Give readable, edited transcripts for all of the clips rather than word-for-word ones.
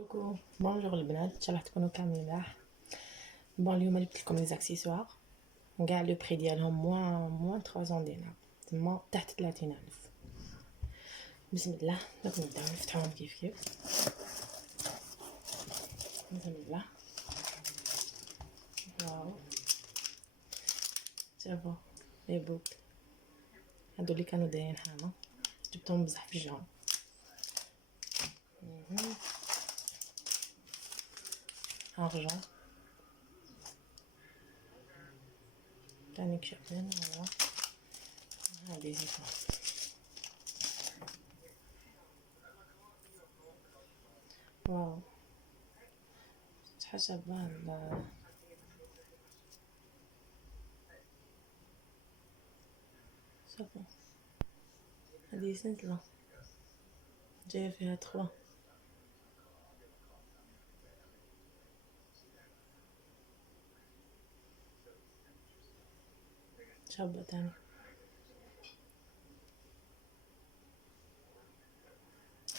كوكو بونجور البنات، ان شاء الله تكونوا كاملين ملاح. بون اليوم جبت لكم لي زاكسيسوار كاع لو بري ديالهم موان 300 دينار، تما تحت 30000. بسم الله دوك نبداو نفتحوهم كيف بسم الله. واو شوفوا لي بوك هادو اللي كانوا دايرين حامه، جبتهم بزاف في الجون. ارجون تاني كشافين. هادي زيتون واو حسب هذا. شوفوا هادي سنتلة جاية فيها 3 شابة تاني.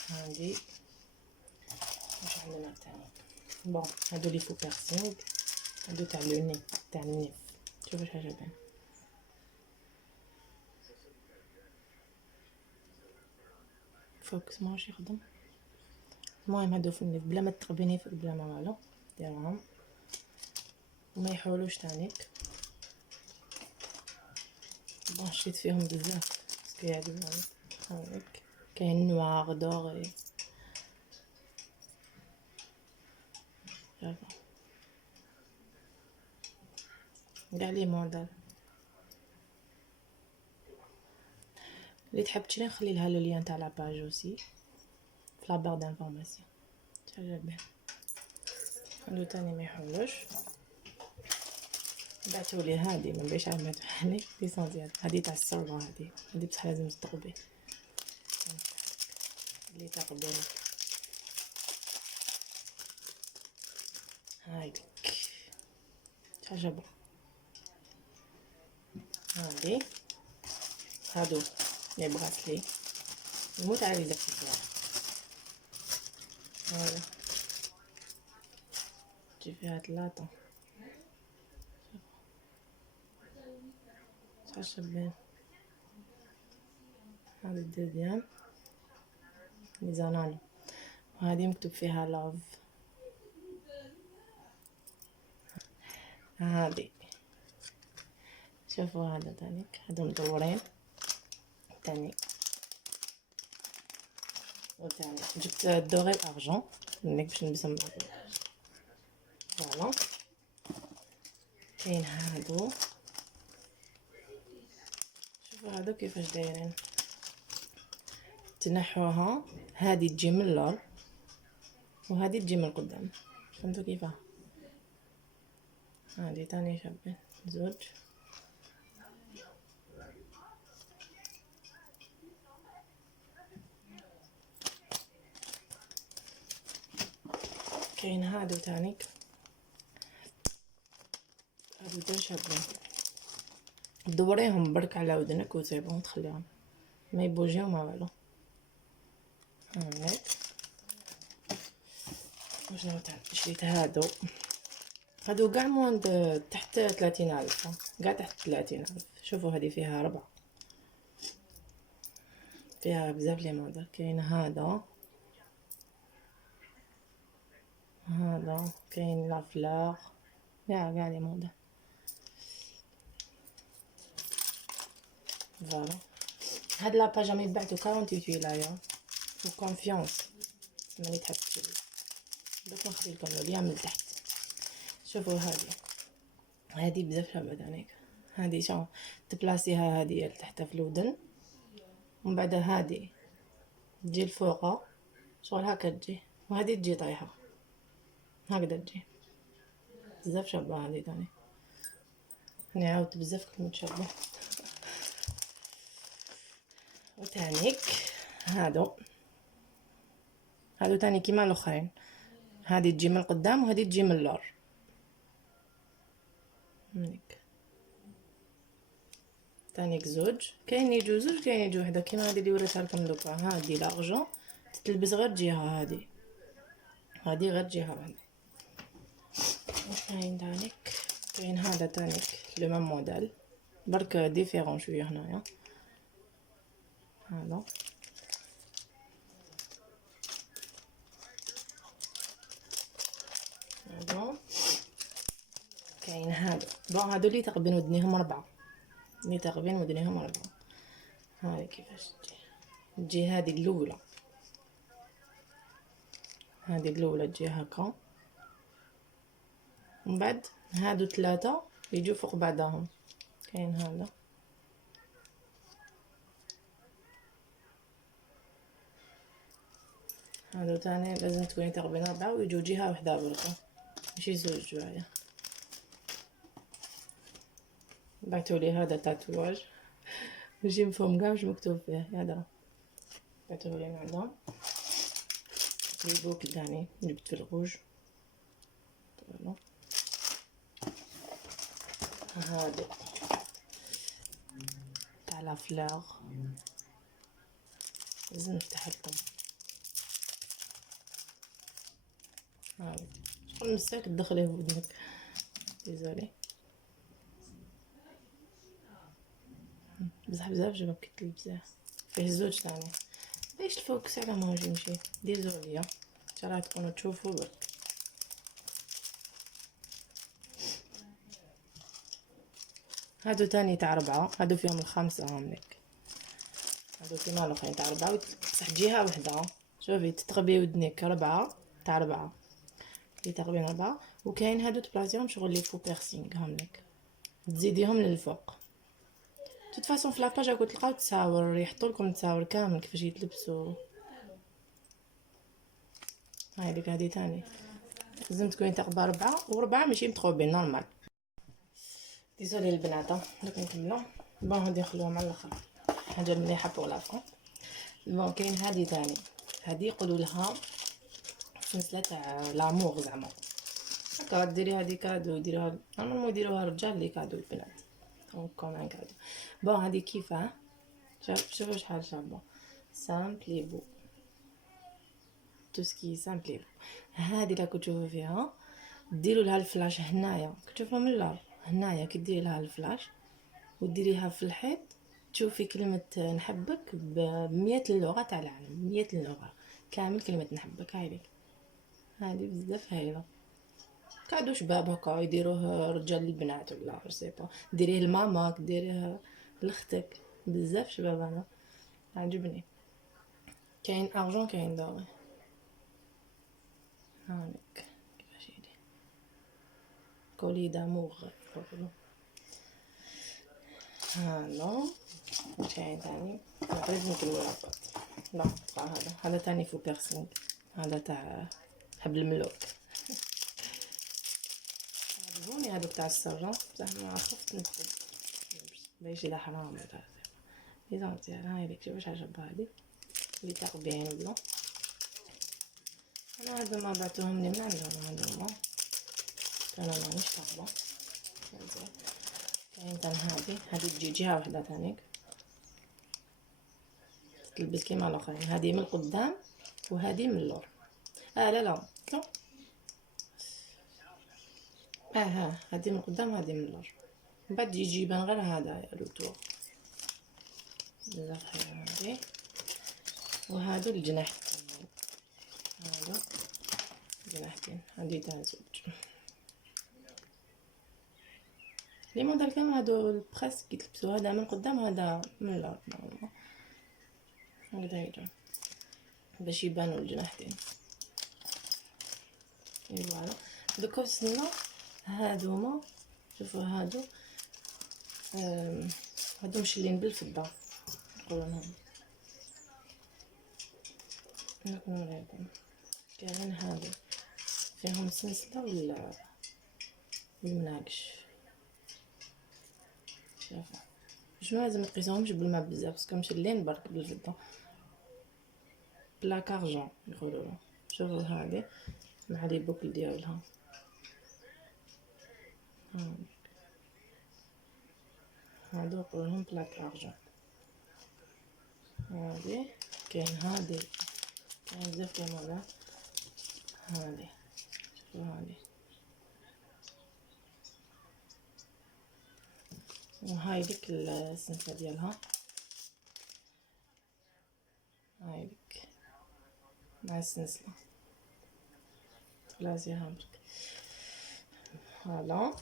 هادي واش عندنا تاني؟ بون هادو لي فو بيرسينغ، هادو تاع لوني تاع النيف. شوفوا واش عجبني. فوكس ماهوش يخدم. المهم هادو في النيف بلا ما تقبيني فيك بلا ما والو، ديرهم وما يحولوش تانيك. بون شريت فيهم بزاف باسكو يعجبوني. هاك كاين نوار دوغي. شوفوا كاع لي موديل اللي تحب تشري نخلي لها لو لين تاع لاباج اوسي في لابار دانفورماسيون. تعجبني هادو تاني ما يحولوش. بعتولي هادي ما نبيعش عملت حالي ليسونسيال. هادي تاع الصبغه، هادي بصح لازم تطقبي اللي تقبل. هايديك تعجبو. هادي هادو لي براسلي نموت على لي زاكسيسوار. هذا تجي فيها 3 شابين. هذا الدوزيام لي زاناني، وهذه مكتوب فيها لاف. هذه شوفوا هذا تانيك، هادو مدورين تاني وتاني. جبت الدوغي الارجون منك باش نلبسهم معاكم. فوالا كاين هادو، شوفوا هادو كيفاش دايرين. تنحوها هادي تجي من اللور وهادي تجي من القدام، فهمتوا كيفاه؟ هادي تاني شابين زوج. كاين هادو تانيك، هادو تا شابين. دوريهم برك على ودنك وسيبهم تخليهم ما يبوجيو ما والو. هاك واش نوع تاني شريت هادو كاع موند تحت 30000، كاع تحت 30000. شوفوا هذه فيها 4، فيها بزاف لي موديل. كاين هذا كاين لا فلور، كاع لي موديل. فوالا هاد لاباج راهم يبعثو 48 ولايه وكونفيونس ملي تحب تشري. دوك نخلي لكم ليا من تحت. شوفوا هادي بزاف شابه تانيك. هادي شلون تبلاصيها، هادي تحت في الودن ومن بعد هادي تجي الفوقه شغل هكا تجي، وهادي تجي طايحه هكذا تجي. بزاف شابه هادي تاني. انا عاودت بزاف كنت متشابه. وتانيك هادو تاني كيما الاخرين، هادي تجي من القدام وهادي تجي من اللور. هنيك تانيك زوج. كاين يجو زوج كاين يجو وحده كيما هادي اللي وريتها لكم دوكا. هادي لارجون تتلبس غير جهه هادي، هادي غير جهة واحدة. كاين تانيك، كاين هذا تانيك لو ميم موديل برك ديفيرون شويه هنايا. هذا كاين هذا بون هادو اللي تقريبا ودنيهم 4 اللي تقريبا ودنيهم 4. هاي كيفاش تجي هذه الاولى، هذه الاولى تجي هكا، ومن بعد هادو 3 يجوا فوق بعضهم. كاين هذا هادو تاني لازم تكوني تقريبا 4 ويجوا جهه وحده بركا ماشي زوج جوايا. بعتولي هذا تاتواج ماشي مفهوم كاع واش مكتوب فيه هذا، بعتولي من عندهم لي بوك تاني جبت في الروج. هادي تاع لا فلاغ لازم نفتح لكم. هاي شغل مساك تدخليه ودنك ديزولي بزاف جبت لي بزاف. فيه زوج تاني ليش الفوكس على ما يمشي ديزولي ان شاء الله تكونوا تشوفوا برك. هادو تاني تاع 4 هادو فيهم ال5 هامليك، هادو كيما الاخرين تاع 4 بصح جهه وحده. شوفي تتغبي ودنك 4 تاع 4 اللي تقريبا 4. وكاين هادو تبلاصيهم شغل لي فو بيرسينغ هامليك تزيديهم للفوق. توت فاصون في لاباج راكو تلقاو تصاور يحطوا لكم تصاور كامل كيفاش يتلبسوا. هاي ديك هادي تاني لازم تكوني تاخذ 4 و4 ماشي متخوبين نورمال. ديزولي البنات دوك نكملو. بون هادي نخلوهم على الاخر حاجه مليحه بوغ لافون. بون كاين هادي تاني، هادي يقولوا لها سلسله تاع لامور زعما هكا ديري هادي كادو ديروها نورمالمون يديروها الرجال لي كادو البنات دونك كوم كادو. بون هادي كيفاه شوفوا شحال شابه سامبلي بو تو سكي سامبلي بو. هادي راكو تشوفوا فيها ديروا لها الفلاش هنايا كتشوفوا من اللور هنايا كديري لها الفلاش وديريها في الحيط تشوفي كلمه نحبك ب100 اللغه تاع العالم 100 لغه كامل كلمه نحبك. هادي بزاف هايله كادو شباب هكا يديروه رجال البنات ولا سيبا ديريه لماماك ديريه لاختك بزاف شباب. انا عجبني. كاين ارجون كاين دوري هانيك كيفاش يدي كولي داموغ يقولوا. هذا كاين تاني لازم نكملوا لاباط. لا هذا تاني فو بيرسينغ هذا تاع حبل الملوك. عجبوني هذوك تاع السرة بصح ما خفت نكتب باش لا حرام ولا اذا مزيان. هاي ديك شوف واش عجبها هادي اللي تاقبين ولا انا هذا ما بعتوهم لي من عندهم هذوما انا مانيش طالبه مزيان. كاين تان هادي تجي جهه وحده تانيك تلبس كيما الاخرين. هادي من القدام وهادي من اللور. لا ها هادي من القدام هادي من اللور. من بعد يجي يبان غير هذا لوتور بزاف خير. هادي وهادو الجناح هادو جناحتين هادي تاع زوج لي موديل كامل هادو البريسك يتلبسوا هذا من قدام هذا من اللور هكذا يجوا باش يبانوا الجناحتين. فوالا دوكا وصلنا هادوما شوفوا هادو هادو مشلين بالفضه نقولوا لهم نوريكم. كاين هادو فيهم سلسله ولا بالمناقش شوفوا واش لازم نقيسوهمش بالماء بزاف باسكو مشلين برك بالفضه بلاك ارجون يقولوا له. شوفوا هذه مع لي بوكل ديالها هادو يقولوا لهم بلاك ارجون. هذه كاين هذه كاين بزاف كاين هذا هادي شوفوا هادي، وهاي ديك السنسله ديالها، هاي ديك مع السنسله تبلازيها برك. فوالا.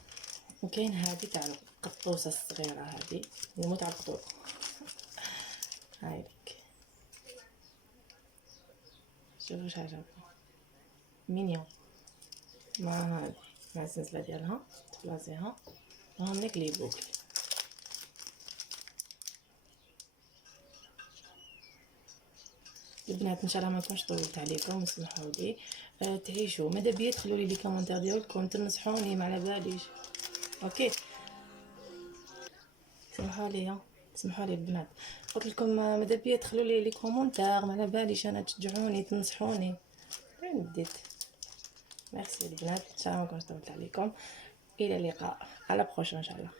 وكاين هادي تاع القطوسه الصغيره، هادي مو تاع القطوط، هاي ديك شوفوا واش عجبني مينيون، مع هادي مع السلسله ديالها تبلازيها، وهناك لي بوكل. البنات ان شاء الله ما نكونش طولت عليكم، اسمحوا لي. تعيشوا، ماذا بيا تخلوا لي كومونتير ديالكم، تنصحوني ما على باليش. اوكي سمحوا لي البنات، قلت لكم ماذا بيا تخلوا لي كومونتير، ما على باليش انا، تشجعوني تنصحوني. وين بديت؟ ميرسي البنات، ان شاء الله ما نكونش طولت عليكم. الى اللقاء، على بروشون ان شاء الله.